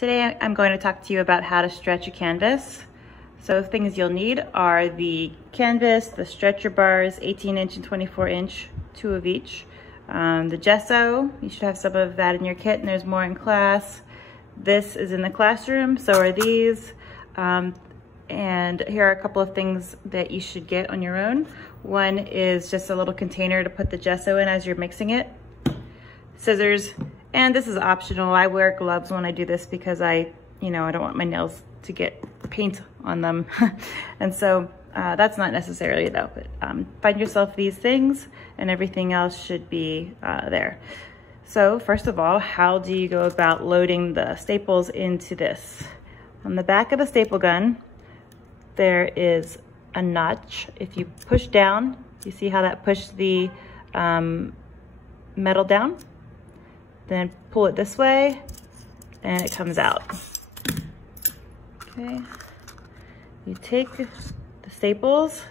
Today I'm going to talk to you about how to stretch a canvas. So things you'll need are the canvas, the stretcher bars, 18-inch and 24-inch, 2 of each. The gesso, you should have some of that in your kit, and there's more in class. This is in the classroom, so are these. And here are a couple of things that you should get on your own. One is just a little container to put the gesso in as you're mixing it. Scissors, and this is optional. I wear gloves when I do this because I don't want my nails to get paint on them. And so that's not necessarily though, but find yourself these things and everything else should be there. So first of all, how do you go about loading the staples into this? On the back of the staple gun, there is a notch. If you push down, you see how that pushed the metal down? Then pull it this way and it comes out. Okay, you take the staples,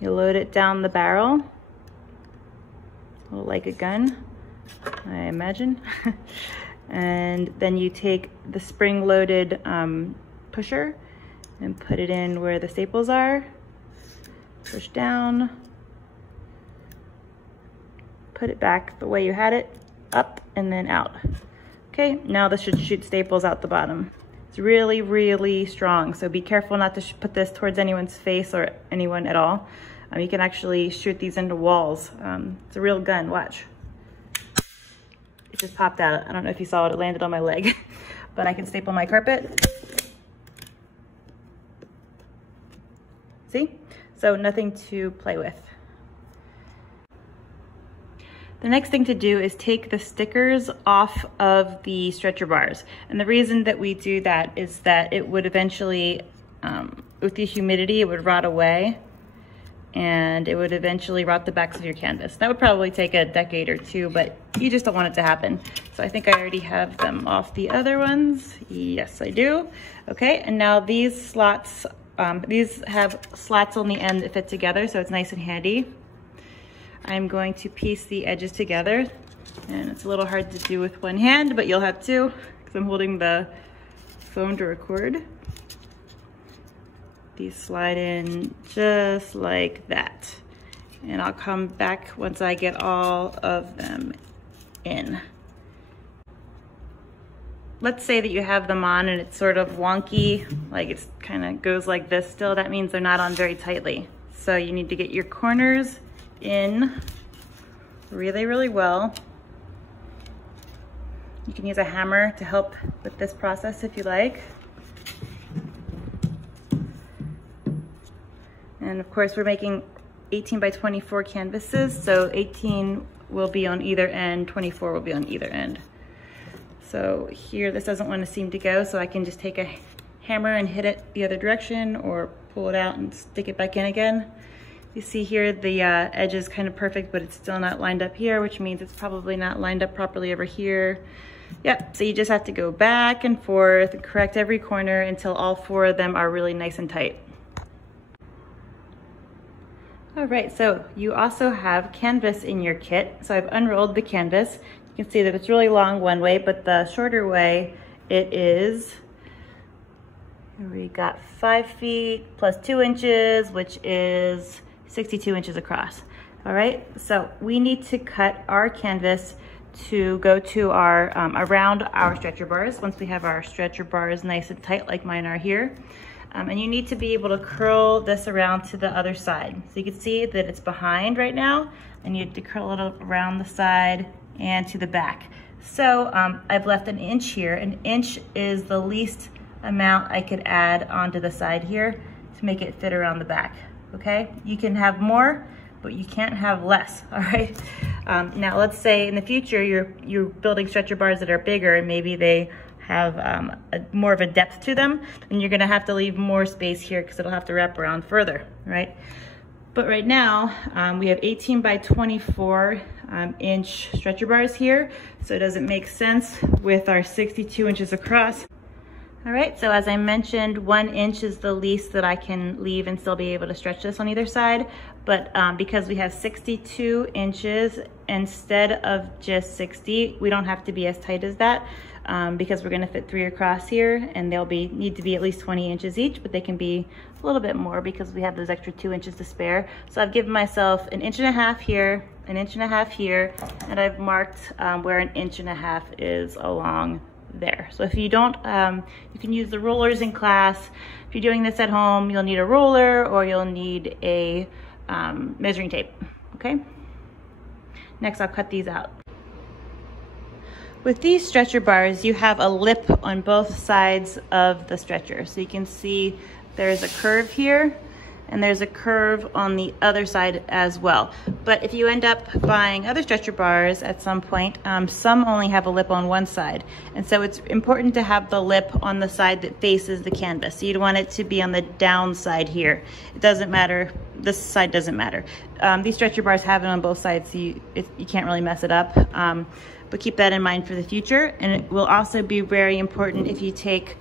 you load it down the barrel, like a gun, I imagine. And then you take the spring-loaded pusher and put it in where the staples are. Push down, put it back the way you had it, up and then out. Okay, now this should shoot staples out the bottom. It's really, really strong, so be careful not to put this towards anyone's face or anyone at all. You can actually shoot these into walls. It's a real gun, watch. It just popped out. I don't know if you saw it, it landed on my leg. But I can staple my carpet. See? So nothing to play with. The next thing to do is take the stickers off of the stretcher bars. And the reason that we do that is that it would eventually, with the humidity, it would rot away and it would eventually rot the backs of your canvas. That would probably take a decade or two, but you just don't want it to happen. So I think I already have them off the other ones. Yes, I do. Okay, and now these slots, these have slats on the end that fit together, so it's nice and handy. I'm going to piece the edges together, and it's a little hard to do with one hand, but you'll have two because I'm holding the phone to record. These slide in just like that, and I'll come back once I get all of them in. Let's say that you have them on and it's sort of wonky, like it kind of goes like this still. That means they're not on very tightly. So you need to get your corners in really, really well. You can use a hammer to help with this process if you like. And of course we're making 18 by 24 canvases, so 18 will be on either end, 24 will be on either end. So here this doesn't want to seem to go, so I can just take a hammer and hit it the other direction or pull it out and stick it back in again. You see here the edge is kind of perfect, but it's still not lined up here, which means it's probably not lined up properly over here. Yep, so you just have to go back and forth and correct every corner until all 4 of them are really nice and tight. All right, so you also have canvas in your kit. So I've unrolled the canvas. You can see that it's really long one way, but the shorter way, it is, we got 5 feet plus 2 inches, which is 62 inches across. All right, so we need to cut our canvas to go to our, around our stretcher bars. Once we have our stretcher bars nice and tight like mine are here. And you need to be able to curl this around to the other side. So you can see that it's behind right now, and you have to curl it around the side and to the back. So I've left an inch here. An inch is the least amount I could add onto the side here to make it fit around the back. Okay, you can have more, but you can't have less, all right? Now let's say in the future you're building stretcher bars that are bigger and maybe they have more of a depth to them, and you're gonna have to leave more space here because it'll have to wrap around further, right? But right now, we have 18 by 24 inch stretcher bars here, so it doesn't make sense with our 62 inches across. All right, so as I mentioned, 1 inch is the least that I can leave and still be able to stretch this on either side. but because we have 62 inches instead of just 60, we don't have to be as tight as that because we're gonna fit 3 across here, and they'll need to be at least 20 inches each, but they can be a little bit more because we have those extra 2 inches to spare. So I've given myself 1.5 inches here, 1.5 inches here, and I've marked where 1.5 inches is along there. So if you don't, you can use the rulers in class. If you're doing this at home, you'll need a ruler or you'll need a measuring tape, okay? Next, I'll cut these out. With these stretcher bars, you have a lip on both sides of the stretcher. So you can see there's a curve here and there's a curve on the other side as well. But if you end up buying other stretcher bars at some point, some only have a lip on one side. And so it's important to have the lip on the side that faces the canvas. So you'd want it to be on the down side here. It doesn't matter, this side doesn't matter. These stretcher bars have it on both sides, so you can't really mess it up. But keep that in mind for the future. And it will also be very important if you take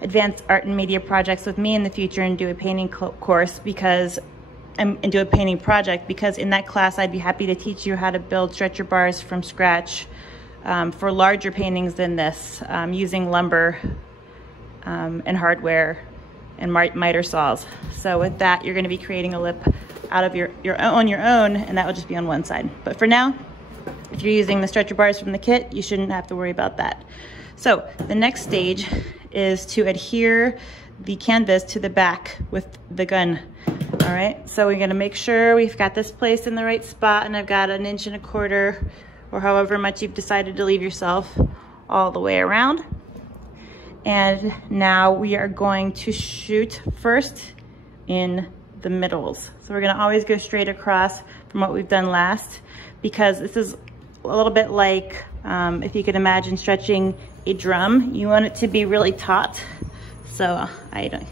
advanced art and media projects with me in the future and do a painting course and do a painting project, because in that class I'd be happy to teach you how to build stretcher bars from scratch for larger paintings than this, using lumber and hardware and miter saws. So with that, you're going to be creating a lip out of your own, and that will just be on one side. But for now, if you're using the stretcher bars from the kit, you shouldn't have to worry about that. So the next stage is to adhere the canvas to the back with the gun. All right, so we're gonna make sure we've got this placed in the right spot, and I've got 1.25 inches or however much you've decided to leave yourself all the way around. And now we are going to shoot first in the middles. So we're gonna always go straight across from what we've done last, because this is a little bit like if you could imagine stretching a drum. You want it to be really taut. So I'm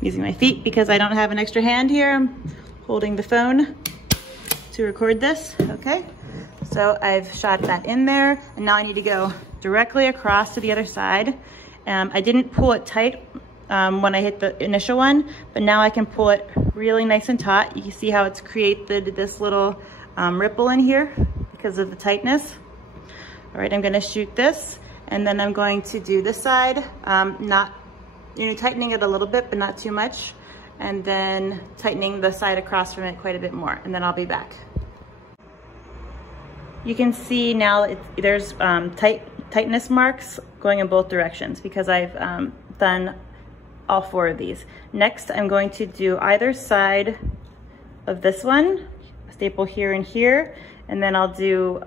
using my feet because I don't have an extra hand here. I'm holding the phone to record this, okay? So I've shot that in there, and now I need to go directly across to the other side. I didn't pull it tight when I hit the initial one, but now I can pull it really nice and taut. You can see how it's created this little ripple in here because of the tightness. All right, I'm gonna shoot this, and then I'm going to do this side, tightening it a little bit, but not too much, and then tightening the side across from it quite a bit more, and then I'll be back. You can see now there's tightness marks going in both directions because I've done all 4 of these. Next, I'm going to do either side of this one, staple here and here, and then I'll do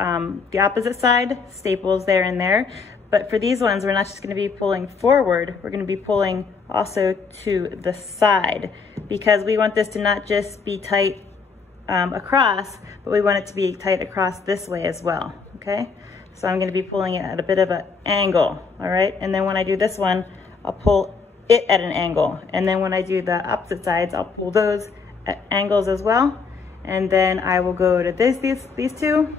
the opposite side, staples there and there. But for these ones, we're not just gonna be pulling forward, we're gonna be pulling also to the side, because we want this to not just be tight across, but we want it to be tight across this way as well, okay? So I'm gonna be pulling it at a bit of an angle, all right? And then when I do this one, I'll pull it at an angle. And then when I do the opposite sides, I'll pull those at angles as well. And then I will go to these 2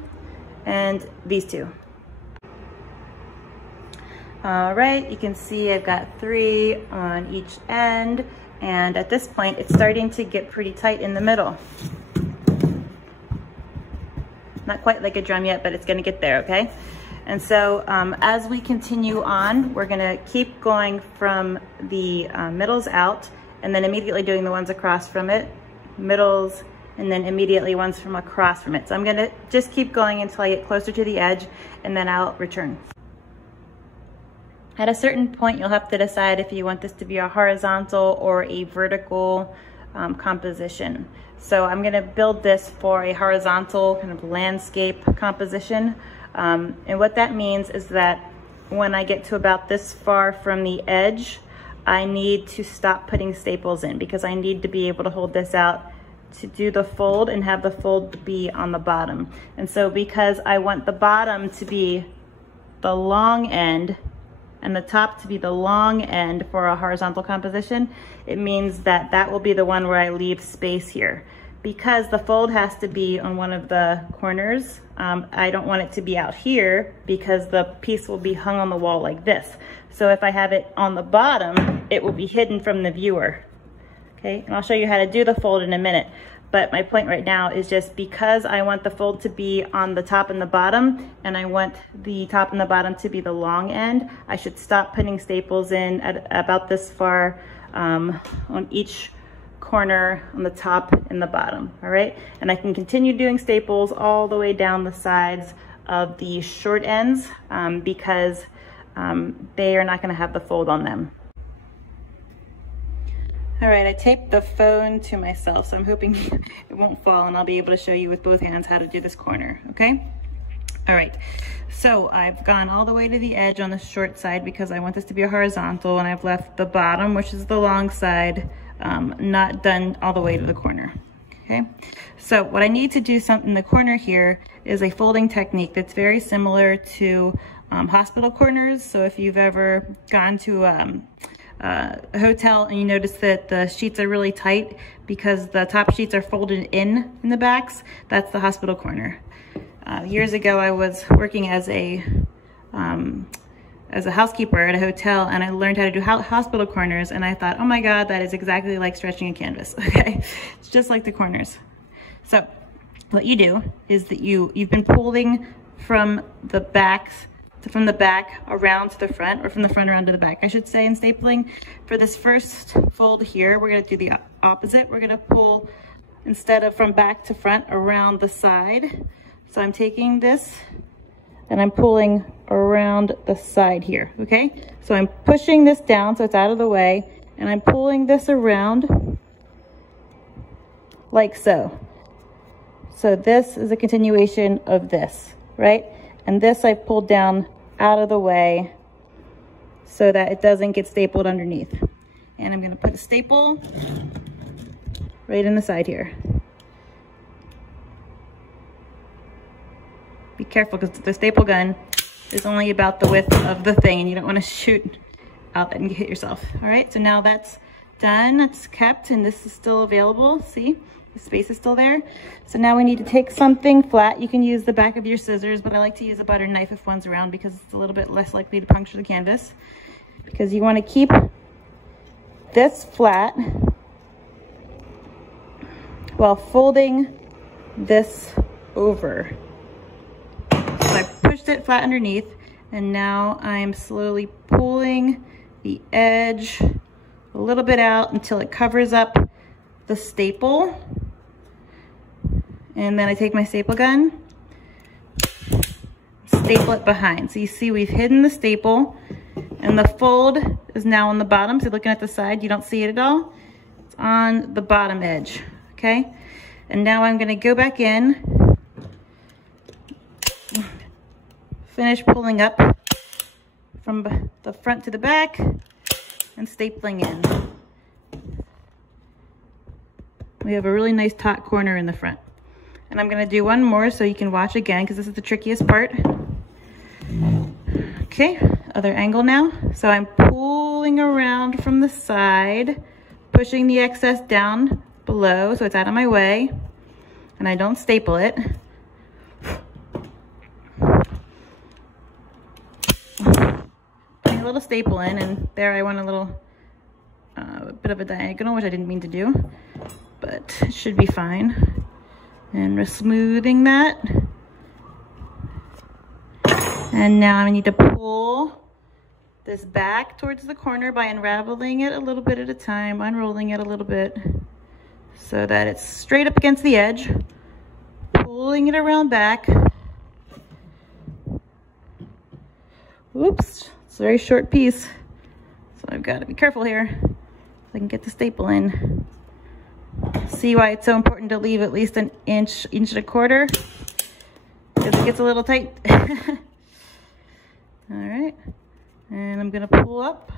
and these 2. All right, you can see I've got 3 on each end, and at this point it's starting to get pretty tight in the middle. Not quite like a drum yet, but it's gonna get there, okay? And so as we continue on, we're gonna keep going from the middles out, and then immediately doing the ones across from it, middles, and then immediately ones from across from it. So I'm gonna just keep going until I get closer to the edge, and then I'll return. At a certain point, you'll have to decide if you want this to be a horizontal or a vertical composition. So I'm gonna build this for a horizontal kind of landscape composition. And what that means is that when I get to about this far from the edge, I need to stop putting staples in, because I need to be able to hold this out to do the fold and have the fold be on the bottom. And so because I want the bottom to be the long end and the top to be the long end for a horizontal composition, it means that that will be the one where I leave space here. Because the fold has to be on one of the corners, I don't want it to be out here because the piece will be hung on the wall like this. So if I have it on the bottom, it will be hidden from the viewer. Okay, and I'll show you how to do the fold in a minute. But my point right now is just because I want the fold to be on the top and the bottom, and I want the top and the bottom to be the long end, I should stop putting staples in at about this far on each corner on the top and the bottom, all right? And I can continue doing staples all the way down the sides of the short ends because they are not gonna have the fold on them. All right, I taped the phone to myself, so I'm hoping it won't fall and I'll be able to show you with both hands how to do this corner, okay? All right, so I've gone all the way to the edge on the short side because I want this to be a horizontal, and I've left the bottom, which is the long side, not done all the way to the corner, okay? So what I need to do in the corner here is a folding technique that's very similar to hospital corners. So if you've ever gone to a hotel and you notice that the sheets are really tight because the top sheets are folded in the backs, that's the hospital corner. Years ago, I was working as a housekeeper at a hotel, and I learned how to do hospital corners, and I thought, oh my God, that is exactly like stretching a canvas, okay? It's just like the corners. So what you do is that you've been pulling from the back around to the front, or from the front around to the back, I should say, in stapling. For this first fold here, we're gonna do the opposite. We're gonna pull, instead of from back to front, around the side. So I'm taking this and I'm pulling around the side here, okay? So I'm pushing this down so it's out of the way, and I'm pulling this around like so. So this is a continuation of this, right? And this I pulled down out of the way so that it doesn't get stapled underneath. And I'm gonna put a staple right in the side here. Be careful because the staple gun is only about the width of the thing, and you don't want to shoot out and hit yourself. All right, so now that's done, it's kept, and this is still available. See, the space is still there. So now we need to take something flat. You can use the back of your scissors, but I like to use a butter knife if one's around because it's a little bit less likely to puncture the canvas, because you want to keep this flat while folding this over. So I pushed it flat underneath, and now I'm slowly pulling the edge a little bit out until it covers up the staple. And then I take my staple gun, staple it behind. So you see we've hidden the staple, and the fold is now on the bottom. So looking at the side, you don't see it at all. It's on the bottom edge, okay? And now I'm gonna go back in, finish pulling up from the front to the back and stapling in. We have a really nice taut corner in the front. And I'm gonna do one more so you can watch again, because this is the trickiest part. Okay, other angle now. So I'm pulling around from the side, pushing the excess down below so it's out of my way, and I don't staple it. Putting a little staple in, and there I want a little bit of a diagonal, which I didn't mean to do, but it should be fine. And we're smoothing that. And now I need to pull this back towards the corner by unraveling it a little bit at a time, unrolling it a little bit so that it's straight up against the edge, pulling it around back. Oops, it's a very short piece, so I've got to be careful here so I can get the staple in. See why it's so important to leave at least an inch and a quarter, because it gets a little tight. All right, and I'm gonna pull up.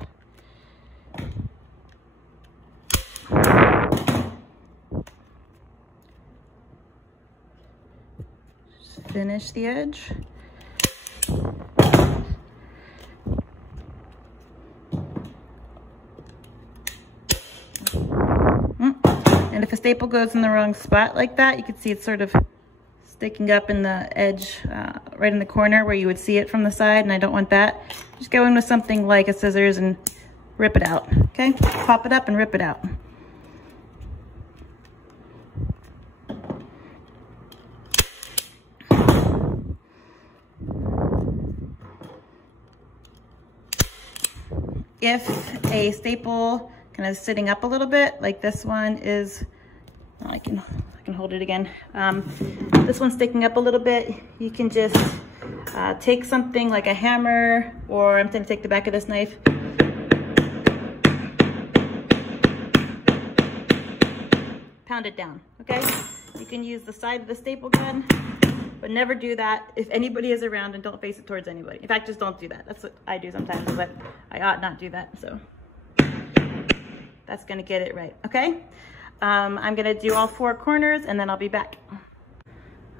Just finish the edge. And if a staple goes in the wrong spot like that, you can see it's sort of sticking up in the edge, right in the corner where you would see it from the side, and I don't want that. Just go in with something like a scissors and rip it out, okay? Pop it up and rip it out. if a staple kind of sitting up a little bit, like this one is, I can hold it again. This one's sticking up a little bit. You can just take something like a hammer, or I'm going to take the back of this knife. Pound it down, okay? You can use the side of the staple gun, but never do that if anybody is around, and don't face it towards anybody. In fact, just don't do that. That's what I do sometimes, but I ought not do that, so. That's gonna get it right, okay? I'm gonna do all 4 corners and then I'll be back.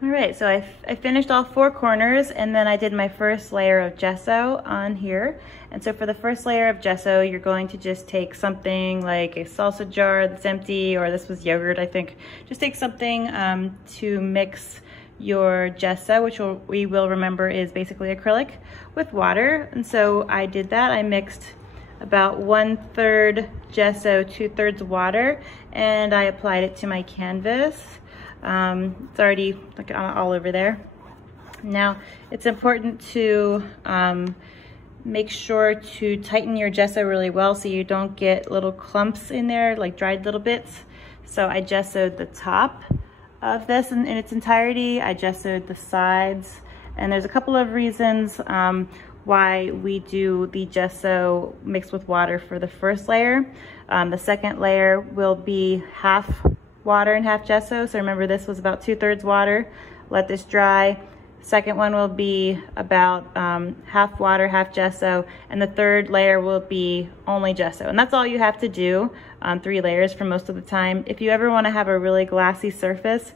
All right, so I finished all 4 corners, and then I did my first layer of gesso on here. And so for the first layer of gesso, you're going to just take something like a salsa jar that's empty, or this was yogurt, I think. Just take something to mix your gesso, which we will remember is basically acrylic, with water. And so I did that. I mixed about 1/3 gesso, 2/3 water, and I applied it to my canvas. It's already like all over there. Now it's important to make sure to tighten your gesso really well so you don't get little clumps in there, like dried little bits. So I gessoed the top of this in its entirety. I gessoed the sides, and there's a couple of reasons why we do the gesso mixed with water for the first layer. The second layer will be half water and half gesso. So remember, this was about 2/3 water. Let this dry. Second one will be about half water, half gesso, and the third layer will be only gesso. And that's all you have to do, 3 layers for most of the time. If you ever want to have a really glassy surface,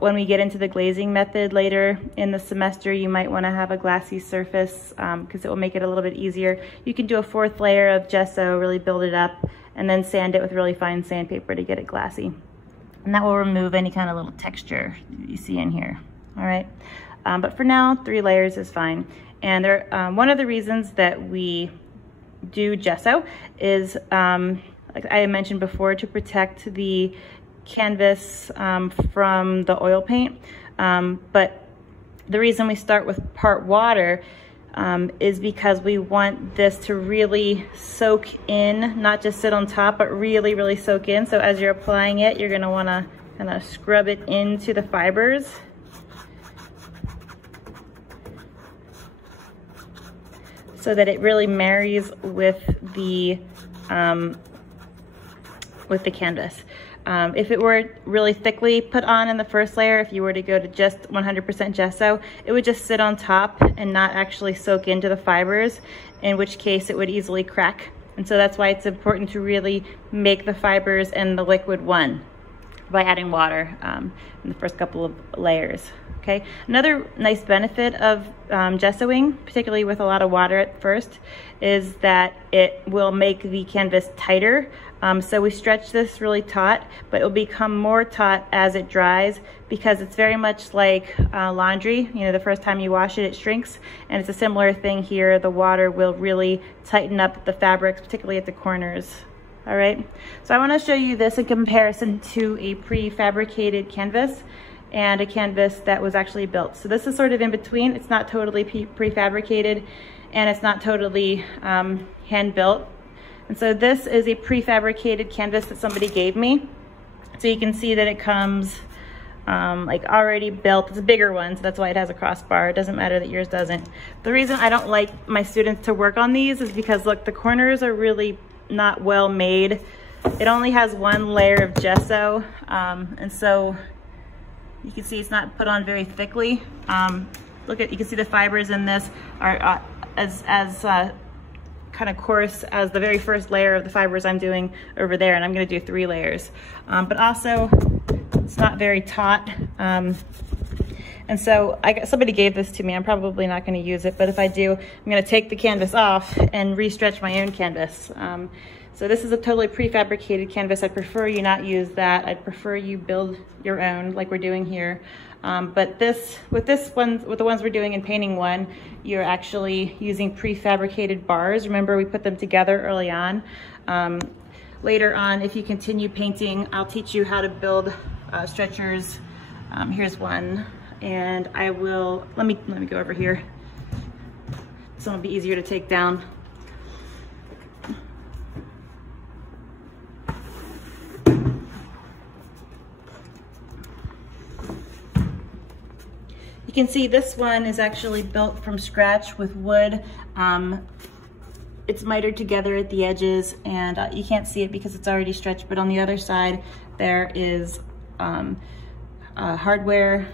when we get into the glazing method later in the semester, you might want to have a glassy surface because it will make it a little bit easier. You can do a 4th layer of gesso, really build it up, and then sand it with really fine sandpaper to get it glassy. And that will remove any kind of little texture you see in here, all right? But for now, 3 layers is fine. And one of the reasons that we do gesso is, like I mentioned before, to protect the canvas from the oil paint. But the reason we start with part water is because we want this to really soak in, not just sit on top, but really, really soak in. So as you're applying it, you're gonna wanna kind of scrub it into the fibers. So that it really marries with the canvas. If it were really thickly put on in the first layer, if you were to go to just 100% gesso, it would just sit on top and not actually soak into the fibers, in which case it would easily crack. And so that's why it's important to really make the fibers and the liquid one by adding water in the first couple of layers. Okay. Another nice benefit of gessoing, particularly with a lot of water at first, is that it will make the canvas tighter. So we stretch this really taut, but it will become more taut as it dries, because it's very much like laundry. You know, the first time you wash it, it shrinks, and it's a similar thing here. The water will really tighten up the fabrics, particularly at the corners. All right. So I want to show you this in comparison to a prefabricated canvas and a canvas that was actually built. So this is sort of in between. It's not totally prefabricated, and it's not totally hand built. And so this is a prefabricated canvas that somebody gave me. So you can see that it comes like already built. It's a bigger one, so that's why it has a crossbar. It doesn't matter that yours doesn't. The reason I don't like my students to work on these is because, look, the corners are really not well made. It only has 1 layer of gesso, and so you can see it's not put on very thickly. You can see the fibers in this are as kind of coarse as the very first layer of the fibers I'm doing over there, and I'm going to do 3 layers. But also, it's not very taut. And so somebody gave this to me. I'm probably not going to use it, but if I do, I'm going to take the canvas off and restretch my own canvas. So this is a totally prefabricated canvas. I'd prefer you not use that. I'd prefer you build your own, like we're doing here. But with the ones we're doing in painting 1, you're actually using prefabricated bars. Remember, we put them together early on. Later on, if you continue painting, I'll teach you how to build stretchers. Here's one, and I will, let me go over here. This one will be easier to take down. You can see this one is actually built from scratch with wood. It's mitered together at the edges, and you can't see it because it's already stretched, but on the other side there is hardware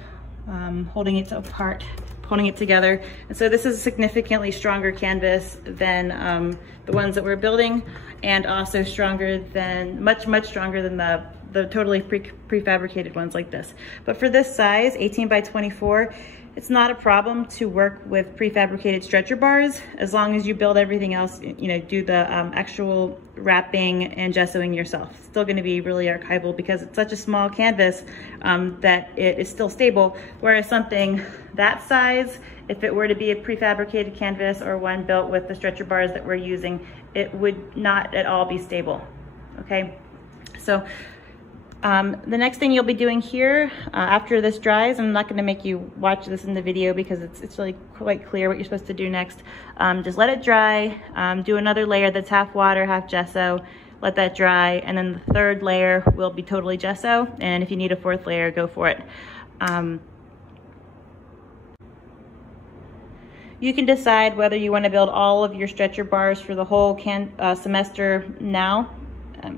holding it apart, holding it together. And so this is a significantly stronger canvas than the ones that we're building, and also stronger than, much stronger than the totally prefabricated ones like this. But for this size, 18 by 24, it's not a problem to work with prefabricated stretcher bars, as long as you build everything else, you know, do the actual wrapping and gessoing yourself. It's still gonna be really archival because it's such a small canvas that it is still stable, whereas something that size, if it were to be a prefabricated canvas or one built with the stretcher bars that we're using, it would not at all be stable, okay? So the next thing you'll be doing here after this dries, I'm not going to make you watch this in the video because it's really quite clear what you're supposed to do next. Just let it dry, do another layer that's half water, half gesso, let that dry, and then the third layer will be totally gesso, and if you need a fourth layer, go for it. You can decide whether you want to build all of your stretcher bars for the whole semester now,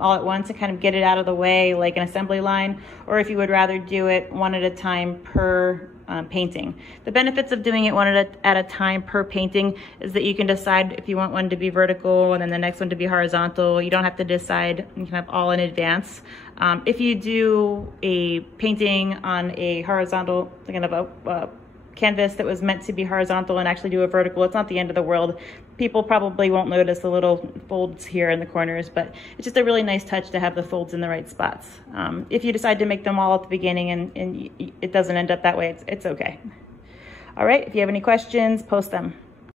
all at once, and kind of get it out of the way like an assembly line, or if you would rather do it one at a time per painting. The benefits of doing it one at a time per painting is that you can decide if you want one to be vertical and then the next one to be horizontal. You don't have to decide, you can have all in advance. If you do a painting on a horizontal, kind of a canvas that was meant to be horizontal and actually do a vertical, it's not the end of the world. People probably won't notice the little folds here in the corners, but it's just a really nice touch to have the folds in the right spots. If you decide to make them all at the beginning and it doesn't end up that way, it's okay. All right, if you have any questions, post them.